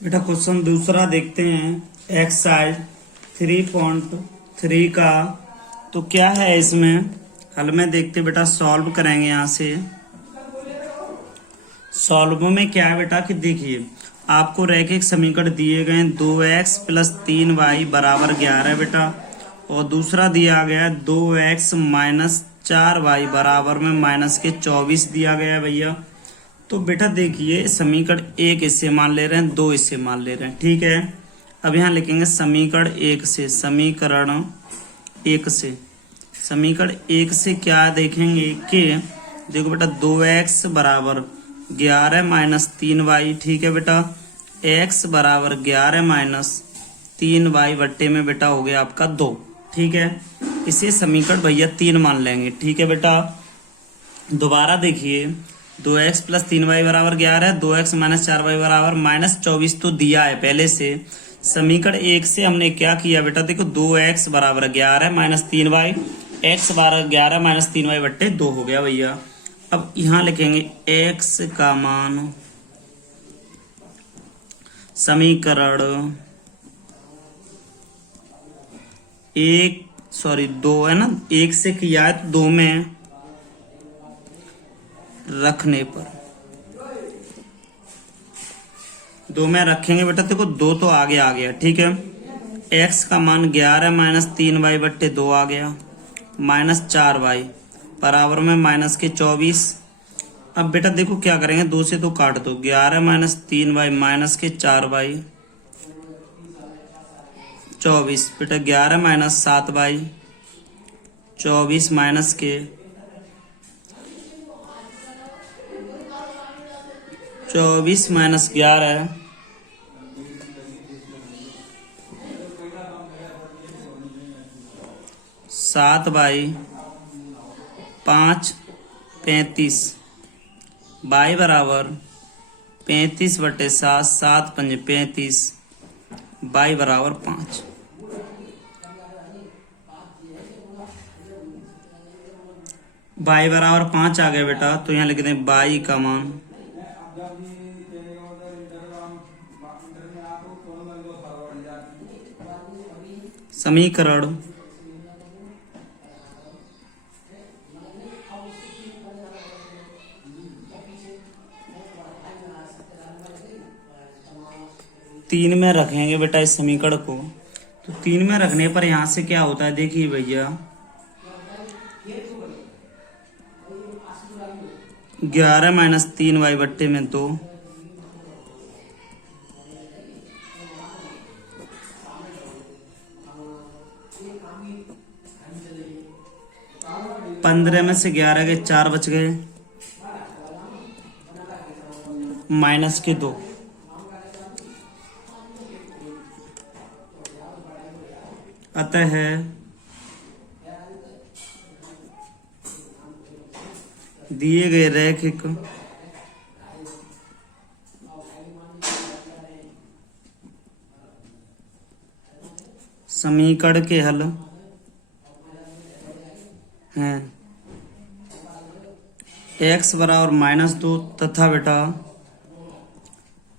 बेटा क्वेश्चन दूसरा देखते हैं। एक्सरसाइज 3.3 का तो क्या है इसमें हल में देखते बेटा, सॉल्व करेंगे। यहाँ से सॉल्व में क्या है बेटा कि देखिए आपको रैखिक समीकरण दिए गए 2x + 3y = 11 बेटा, और दूसरा दिया गया 2x - 4y -24 दिया गया है भैया। तो बेटा देखिए समीकरण एक इससे मान ले रहे हैं, दो इससे मान ले रहे हैं, ठीक है। अब यहाँ लिखेंगे समीकरण एक से, समीकरण एक से क्या देखेंगे कि देखो बेटा 2x = 11 - 3y, ठीक है बेटा। x = 11 - 3y बट्टे में बेटा हो गया आपका 2, ठीक है। इसे समीकरण भैया 3 मान लेंगे, ठीक है बेटा। दोबारा देखिए 2x + 3y = 11, 2x - 4y = -24 तो दिया है पहले से। समीकरण एक से हमने क्या किया बेटा, देखो 2x = 11 - 3y, x = 11 - 3y बट्टे 2 हो गया भैया। अब यहाँ लिखेंगे x का मान समीकरण दो है ना, एक से किया है तो 2 में रखने पर 2 में रखेंगे बेटा, देखो 2 तो आगे आ गया, ठीक है। x का मान 11 - 3y बट्टे 2 आ गया, -4y बराबर में -24। अब बेटा देखो क्या करेंगे, 2 से तो काट दो, 11 - 3y -4y 24 बेटा, 11 - 7y 24 24 - 11 7y 5 35 y बराबर 35/7, 7 × 5 35, y बराबर 5। y बराबर 5 आ गया बेटा, तो यहाँ लिख दें y का मान समीकरण तीन में रखेंगे बेटा इस समीकरण को। तो 3 में रखने पर यहां से क्या होता है, देखिए भैया 11 - 3y बट्टे में 2, पंद्रह में से 11 के 4 बच गए, -2, अतः दिए गए रैखिक समीकरण के हल हैं x बराबर -2 तथा बेटा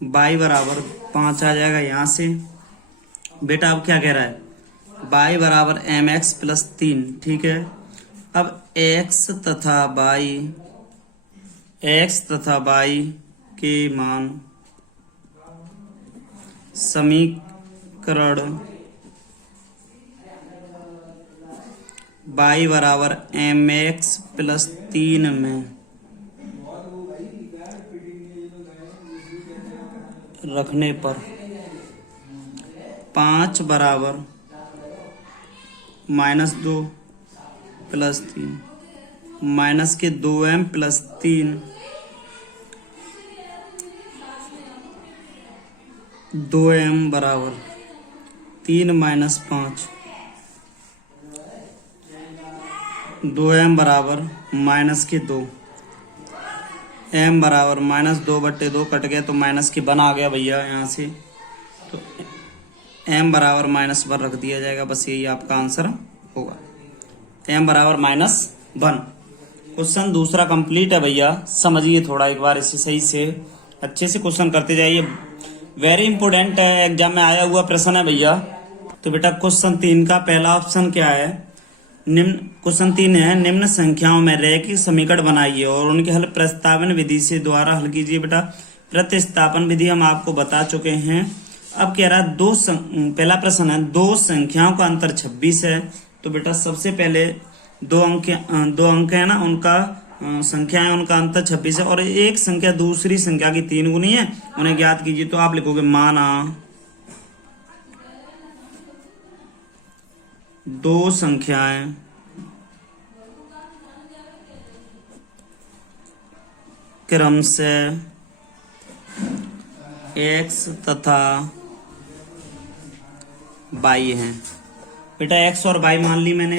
y बराबर 5 आ जाएगा यहाँ से। बेटा अब क्या कह रहा है, y बराबर mx + 3, ठीक है। अब x तथा y के मान समीकरण y बराबर mx + 3 में रखने पर 5 बराबर -2 + 3 -2m + 3 2m बराबर 3 - 5 2m बराबर -2 m बराबर -2/2 कट गया तो -1 आ गया भैया यहाँ से। तो m बराबर -1 रख दिया जाएगा, बस यही आपका आंसर होगा, m बराबर -1। क्वेश्चन दूसरा कंप्लीट है भैया, समझिए थोड़ा एक बार इसे सही से अच्छे से क्वेश्चन करते जाइए। वेरी इंपोर्टेंट है, एग्जाम में आया हुआ प्रश्न है भैया। तो बेटा क्वेश्चन 3 का पहला ऑप्शन क्या है? निम्न क्वेश्चन 3 है, निम्न संख्याओं में रैखिक समीकरण बनाइए और उनके हल प्रस्तावना विधि से द्वारा हल कीजिए। बेटा प्रतिस्थापन विधि हम आपको बता चुके हैं। अब कह रहा है पहला प्रश्न है, दो संख्याओं का अंतर 26 है। तो बेटा सबसे पहले दो अंक है ना, उनका संख्या है, उनका अंतर 26 है और एक संख्या दूसरी संख्या की 3 गुनी है, उन्हें ज्ञात कीजिए। तो आप लिखोगे माना दो संख्याएं क्रम से x तथा y है। बेटा x और y मान ली मैंने।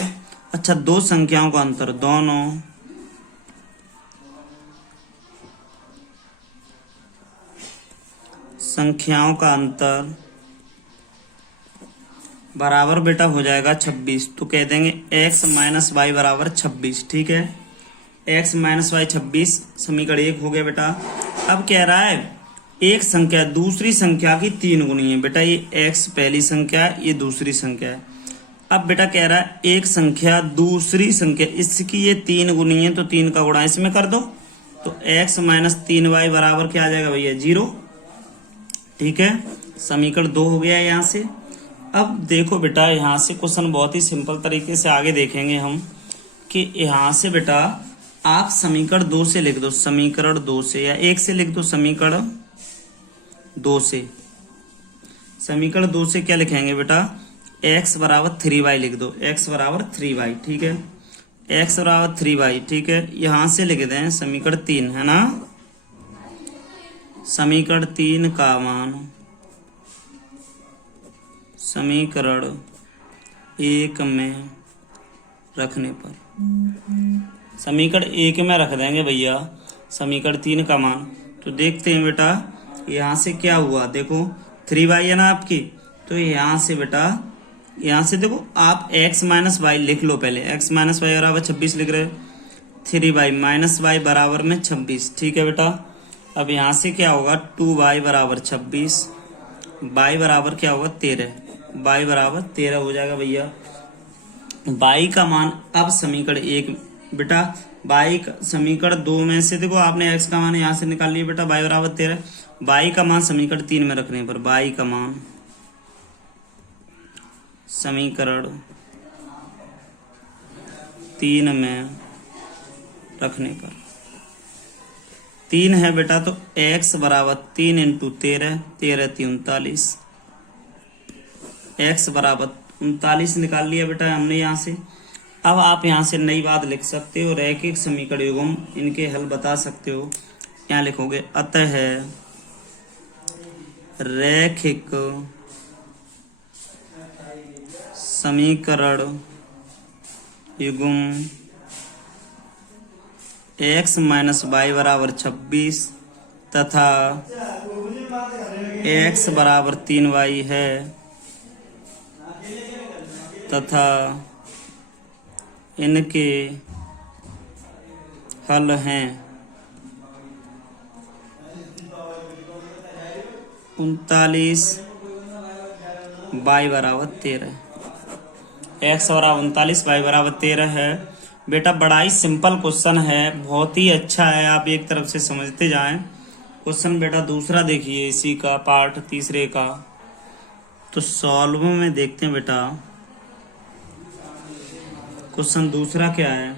अच्छा, दो संख्याओं का अंतर, दोनों संख्याओं का अंतर बराबर बेटा हो जाएगा 26। तो कह देंगे x माइनस वाई बराबर 26। ठीक है, x माइनस वाई 26 समीकरण 1 हो गया बेटा। अब कह रहा है एक संख्या दूसरी संख्या की 3 गुनी है। बेटा ये x पहली संख्या है, ये दूसरी संख्या है। अब बेटा कह रहा है एक संख्या दूसरी संख्या, इसकी ये 3 गुनी है, तो 3 का गुणा इसमें कर दो। तो x माइनस 3y बराबर क्या आ जाएगा भैया? 0। ठीक है, समीकरण 2 हो गया यहाँ से। अब देखो बेटा, यहाँ से क्वेश्चन बहुत ही सिंपल तरीके से आगे देखेंगे हम कि यहाँ से बेटा आप समीकरण 2 से लिख दो, समीकरण 2 से, या 1 से लिख दो, समीकरण 2 से। समीकरण 2 से क्या लिखेंगे बेटा? x बराबर 3y लिख दो, x बराबर 3y। ठीक है, x बराबर 3y। ठीक है, यहाँ से लिख दें समीकरण 3 है ना, समीकरण 3 का मान समीकरण 1 में रखने पर, समीकरण 1 में रख देंगे भैया समीकरण 3 का मान। तो देखते हैं बेटा यहाँ से क्या हुआ। देखो 3y है ना आपकी, तो यहाँ से बेटा, यहाँ से देखो आप x माइनस वाई लिख लो पहले। x माइनस वाई बराबर 26 लिख रहे हो, 3y माइनस वाई बराबर में 26। ठीक है बेटा, अब यहाँ से क्या होगा? 2y बराबर 26, y बराबर क्या होगा? 13, y बराबर 13 हो जाएगा भैया। y का मान अब समीकरण 1 बेटा, समीकरण 2 में से देखो आपने x का मान यहाँ से निकाल लिया बेटा, y बराबर 13। y का मान समीकरण 3 में रखने पर, y का मान समीकरण 3 में रखने पर 3 है बेटा, तो x बराबर 3 इंटू 13, 13 3 39, x बराबर 39 निकाल लिया बेटा हमने यहाँ से। अब आप यहाँ से नई बात लिख सकते हो, रैखिक समीकरण युग्म, इनके हल बता सकते हो। यहाँ लिखोगे अतः रैखिक समीकरण युग्म x माइनस वाई बराबर 26 तथा x बराबर 3y है तथा इनके हल हैं 39 y बराबर 13। x बराबर 39, y बराबर 13 है बेटा। बड़ा ही सिंपल क्वेश्चन है, बहुत ही अच्छा है, आप एक तरफ से समझते जाएं। क्वेश्चन बेटा दूसरा देखिए, इसी का पार्ट तीसरे का। तो सॉल्व में देखते हैं बेटा, क्वेश्चन दूसरा क्या है।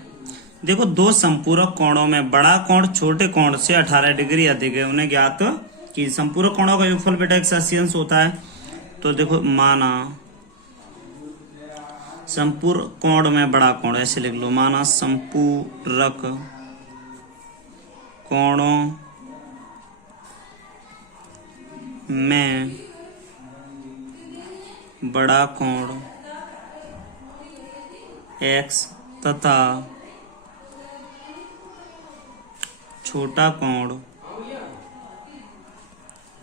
देखो दो संपूरक कोणों में बड़ा कोण छोटे कोण से 18 डिग्री अधिक है, उन्हें ज्ञात कि संपूरक कोणों का योगफल बेटा 180 अंश होता है। तो देखो माना संपूरक कोण में बड़ा कोण, ऐसे लिख लो, माना संपूरक कोणों में बड़ा कोण x तथा छोटा कोण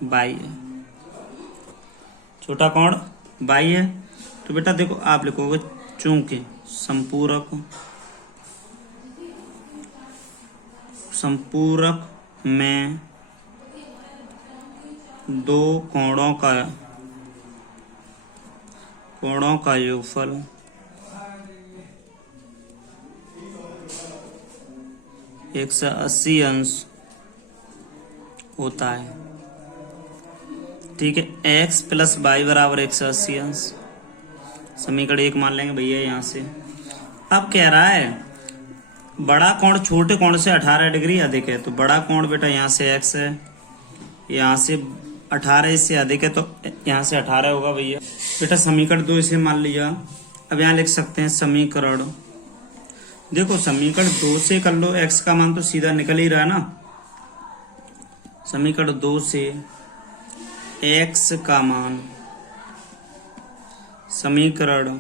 y है, छोटा कोण y है। तो बेटा देखो आप लिखोगे चूंकि संपूरक में दो कोणों का योगफल एक सौ 80 अंश होता है। ठीक है, x प्लस वाई बराबर 180 अंश। समीकरण 1 मान लेंगे भैया यहाँ से। अब कह रहा है बड़ा कोण छोटे कोण से 18 डिग्री अधिक है, तो बड़ा कोण बेटा यहाँ से x है, यहाँ से 18 इससे अधिक है, तो यहाँ से 18 होगा भैया। बेटा समीकरण 2 इसे मान लिया। अब यहाँ लिख सकते हैं समीकरण, देखो समीकरण 2 से कर लो, x का मान तो सीधा निकल ही रहा है ना। समीकरण 2 से x का मान समीकरण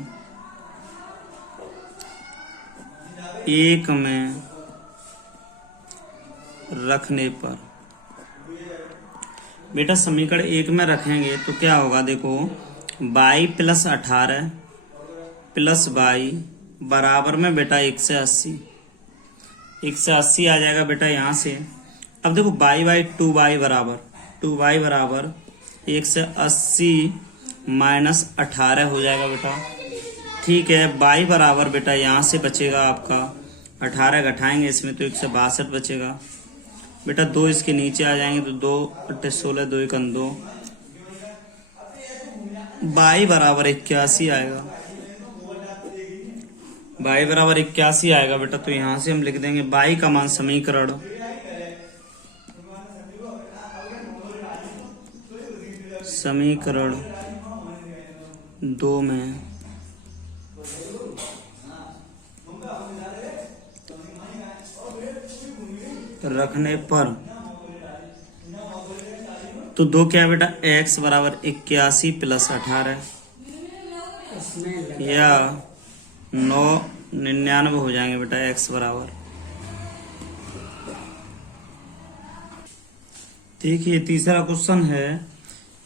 1 में रखने पर, बेटा समीकरण 1 में रखेंगे तो क्या होगा, देखो y प्लस 18 प्लस y बराबर में बेटा 180 आ जाएगा बेटा यहाँ से। अब देखो y 2y बराबर 180 माइनस 18 हो जाएगा बेटा। ठीक है, y बराबर बेटा यहाँ से बचेगा आपका 18 घटाएंगे इसमें तो 162 बचेगा बेटा। 2 इसके नीचे आ जाएंगे तो 2 8 16 2 1 2, y बराबर 81 आएगा। y बराबर 81 आएगा बेटा, तो यहाँ से हम लिख देंगे y का मान समीकरण समीकरण 2 में रखने पर, तो 2 क्या है बेटा, x बराबर 81 प्लस 18 या 999 हो जाएंगे बेटा x बराबर। देखिए तीसरा क्वेश्चन है,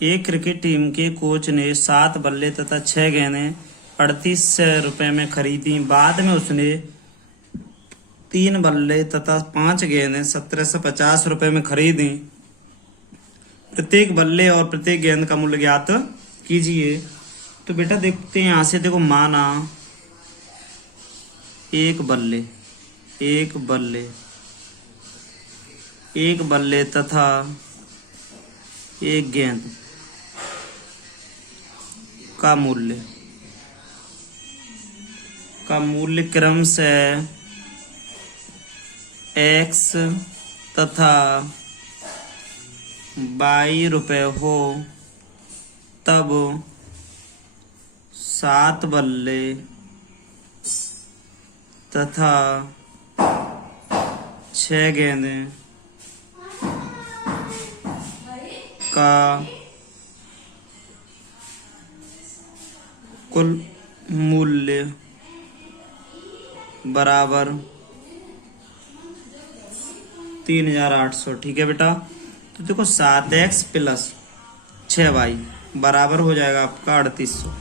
एक क्रिकेट टीम के कोच ने 7 बल्ले तथा 6 गेंदें 3800 रुपए में खरीदी। बाद में उसने 3 बल्ले तथा 5 गेंदें 1750 रुपए में खरीदी। प्रत्येक बल्ले और प्रत्येक गेंद का मूल्य ज्ञात कीजिए। तो बेटा देखते हैं यहाँ से, देखो माना एक बल्ले तथा एक गेंद का मूल्य क्रम से x तथा y रुपए हो, तब 7 बल्ले तथा 6 गेंदें का कुल मूल्य बराबर 3800। ठीक है बेटा, तो देखो 7x प्लस 6y बराबर हो जाएगा आपका 3800।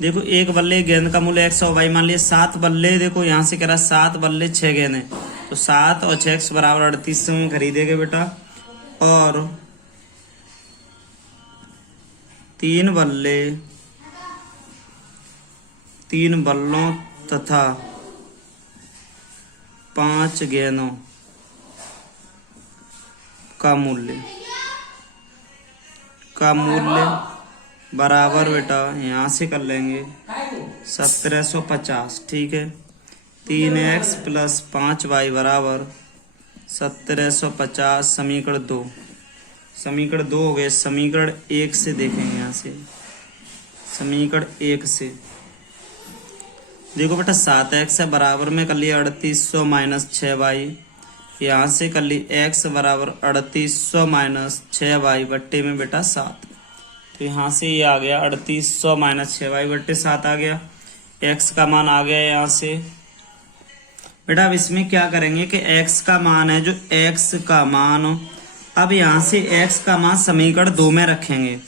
देखो एक बल्ले गेंद का मूल्य x और y मान लिया। 7 बल्ले, देखो यहाँ से कह रहा है 7 बल्ले 6 गेंद, तो 7 और 6x बराबर 3800 में खरीदेंगे बेटा। और 3 बल्लों तथा 5 गेंदों का मूल्य बराबर बेटा यहाँ से कर लेंगे 1750। ठीक है, 3x प्लस 5y बराबर 1750। समीकरण 2 हो गए। समीकरण 1 से देखेंगे, यहाँ से समीकरण 1 से देखो बेटा 7x है बराबर में कर लिया 3800 माइनस 6y, यहाँ से कर ली x बराबर 3800 माइनस 6y बट्टे में बेटा 7, तो यहाँ से ये आ गया 3800 माइनस 6y बट्टे 7 आ गया। x का मान आ गया यहाँ से बेटा। अब इसमें क्या करेंगे कि x का मान है जो x का मान, अब यहाँ से x का मान समीकरण 2 में रखेंगे।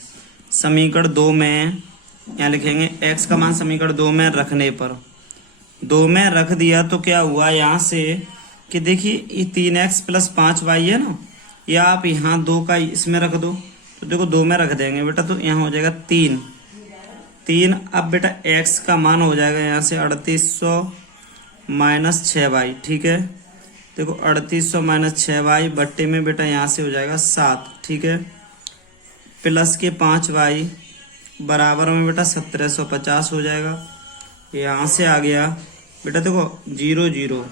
समीकरण 2 में यहाँ लिखेंगे x का मान समीकरण 2 में रखने पर, 2 में रख दिया तो क्या हुआ यहाँ से कि देखिए ये 3x प्लस 5y है ना, या आप यहाँ 2 का इसमें रख दो, तो देखो 2 में रख देंगे बेटा, तो यहाँ हो जाएगा 3। अब बेटा x का मान हो जाएगा यहाँ से 3800 माइनस 6y, ठीक है। देखो 3800 माइनस 6y बट्टे में बेटा यहाँ से हो जाएगा 7, ठीक है, प्लस के 5y बराबर में बेटा 1750 हो जाएगा। यहाँ से आ गया बेटा, देखो 0 0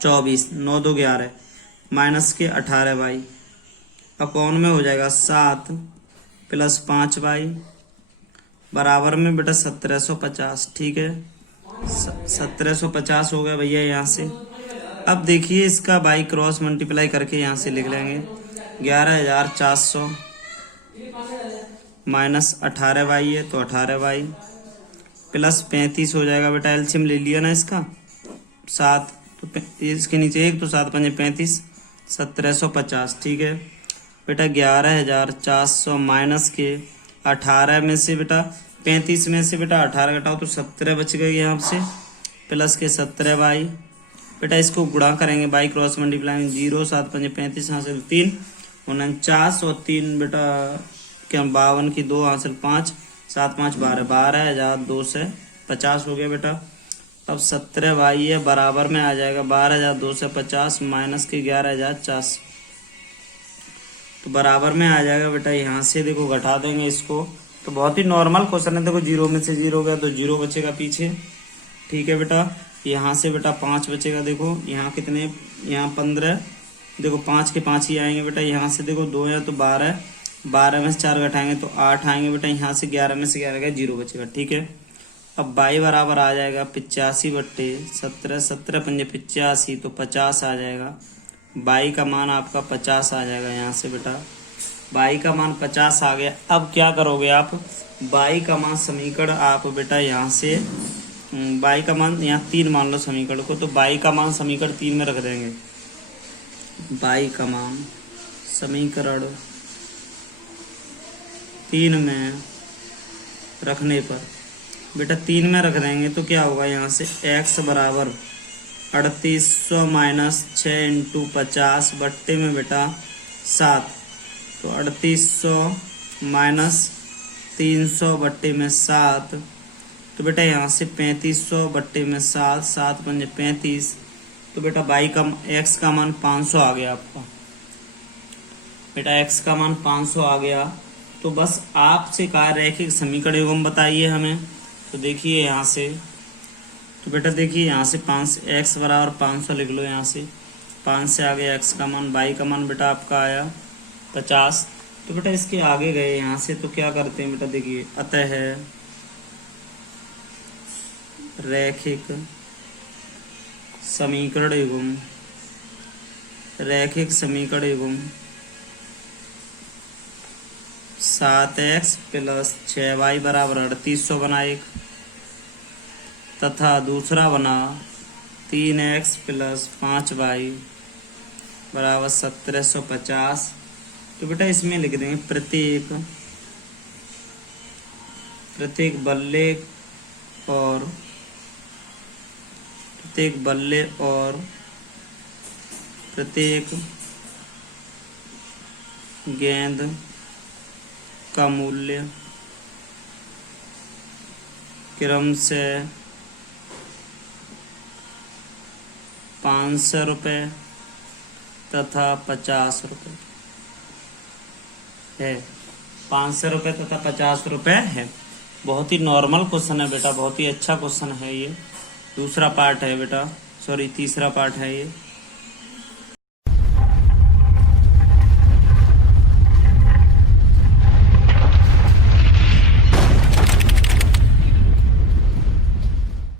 24 9 2 11 माइनस के 18y अपॉन में हो जाएगा 7 प्लस 5y बराबर में बेटा 1750, ठीक है, 1750 हो गया भैया यहाँ से। अब देखिए इसका बाई क्रॉस मल्टीप्लाई करके यहाँ से लिख लेंगे 11400 माइनस 18y है तो 18y प्लस 35 हो जाएगा बेटा, एलसीएम ले लिया ना इसका 7, तो इसके नीचे 1 तो 7 पंजे 35 1750, ठीक है बेटा। 11400 माइनस के 18 में से बेटा 35 में से बेटा 18 घटाओ तो 17 बच गए यहाँ से, प्लस के 17y बेटा, इसको गुणा करेंगे बाई क्रॉस मल्टीप्लाई में 0 7 पंजे 35 हासिल 3 49 और 3 बेटा क्या 52 की 2 हासिल 5 7 5 12 12250 हो गया बेटा। अब 17y है बराबर में आ जाएगा 12250 माइनस के 11400, तो बराबर में आ जाएगा बेटा। यहाँ से देखो घटा देंगे इसको, तो बहुत ही नॉर्मल क्वेश्चन है। देखो 0 में से 0 गया तो 0 बचेगा पीछे, ठीक है बेटा। यहाँ से बेटा 5 बचेगा, देखो यहाँ कितने, यहाँ 15, देखो 5 के 5 ही आएंगे बेटा। यहाँ से देखो 2 है तो 12, 12 में से 4 घटाएंगे तो 8 आएंगे बेटा। यहाँ से 11 में से 11 गया 0 बचेगा, ठीक है। अब बाई बराबर आ जाएगा 85 बट्टे 17, 17 पंजे 85 तो 50 आ जाएगा। बाई का मान आपका 50 आ जाएगा यहाँ से बेटा, बाई का मान 50 आ गया। अब क्या करोगे आप, बाई का मान समीकरण आप बेटा यहाँ से बाई का मान यहाँ 3 मान लो समीकरण को, तो बाई का मान समीकरण 3 में रख देंगे। बाई का मान समीकरण 3 में रखने पर बेटा 3 में रख देंगे तो क्या होगा, यहाँ से x बराबर 3800 माइनस 6 इंटू 50 बट्टे में बेटा 7, तो 3800 माइनस 300 बट्टे में 7, तो बेटा यहाँ से 3500 बट्टे में 7, 7 पंजे 35, तो बेटा बाई का x का मान 500 आ गया आपका बेटा, x का मान 500 आ गया। तो बस आपसे कहा रैखिक समीकरण एवं बताइए हमें, तो देखिए यहाँ से, तो बेटा देखिए यहाँ से 5x बराबर 500 लिख लो, यहाँ से 5 से आ गया x का मान, बाई का मान बेटा आपका आया 50। तो बेटा इसके आगे गए यहाँ से, तो क्या करते हैं बेटा, देखिए अतः रैखिक समीकरण एवं रैखिक समीकरण एवं 7x प्लस 6y बराबर 3800 बना एक, तथा दूसरा बना 3x प्लस 5y बराबर 1750। तो बेटा इसमें लिख देंगे प्रत्येक बल्ले और प्रत्येक गेंद का मूल्य क्रम से 500 रुपये तथा 50 रुपये है, 500 रुपये तथा 50 रुपये है। बहुत ही नॉर्मल क्वेश्चन है बेटा, बहुत ही अच्छा क्वेश्चन है ये। दूसरा पार्ट है बेटा, सॉरी तीसरा पार्ट है ये।